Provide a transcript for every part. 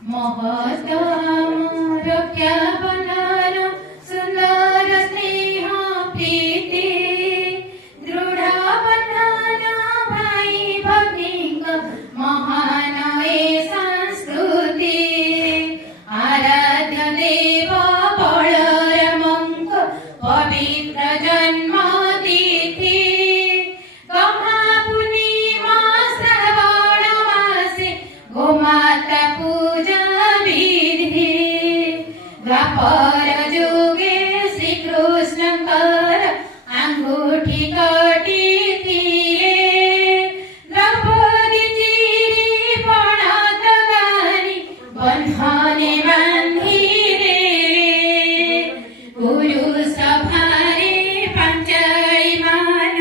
महतम रक्षाबंधन सुंदर स्नेह प्रीति दृढ़ बंधन भाई भगिनी महान ए संस्कृति आराध्य देव बलरामंक पवित्र जन्म तिथि गम्हा पूर्णिमा श्रावण मासे गोमाता पूजा विधि द्वापर जुगे श्री कृष्णकर अंगूठी कटी तीरे द्रौपदी चिरी पणत गानी बंधने बांधी रे गुरु सभारे पंचाळी मान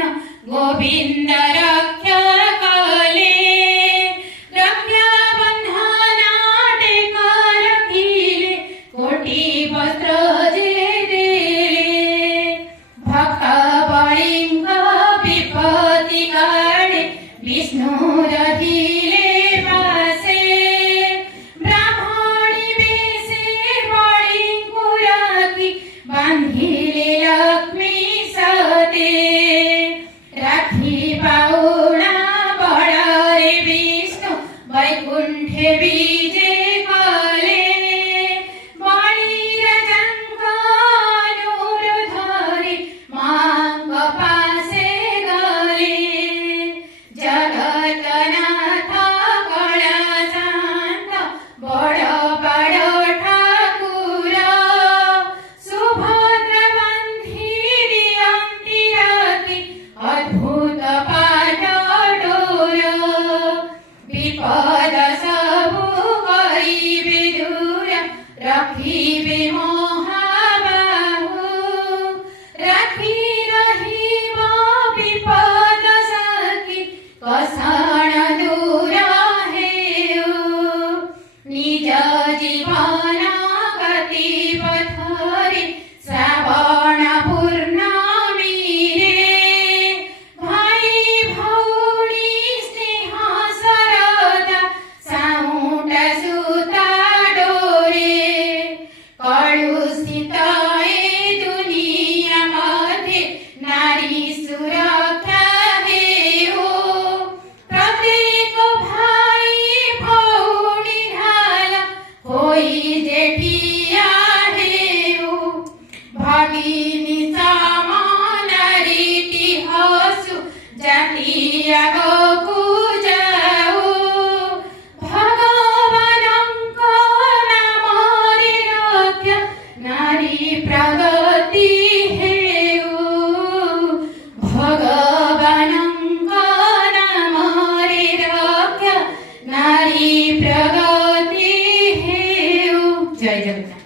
गोविंद रक्षा कले रक्षा बंधना टेका रखिले कोटी वस्त्र जे देले भक्त बळींग विपत्ति काळे विष्णु रथिले पासे ब्राह्मणी बेसे बळींगु राखी बांधिले लक्ष्मी सते राखी पाहुणा बळारे विष्णु वैकुंठे बीजे कले बळीर जंगलूर धरे मांग पासे गले जगतनाथ कळा शांत बड़ बड़ ठाकुर सुभद्र बंधी दियंती राती अद्भुत पाट डोर विपद सबु करिबे दूर रखिबे महाबाहु राखी रहिब विपद सखी कषण दूर हेउ निज जीवन गति पथरे श्रावण पूर्णमी रे भाई भौणी स्नेह सरदा साउंड सुता डोरे कलुषित ए दुनिया मध्ये नारी सुरक्षा हेउ प्रत्येक भाई भौणी ढाल होई जेठिया हेउ भगिनी समान रीति हसु जातिया गकु जाऊ भगवानंक नामरे रक्षा नारी प्रगति हेउ भगवानंक नामरे रक्षा नारी प्रगति हेउ जय जगन्नाथ।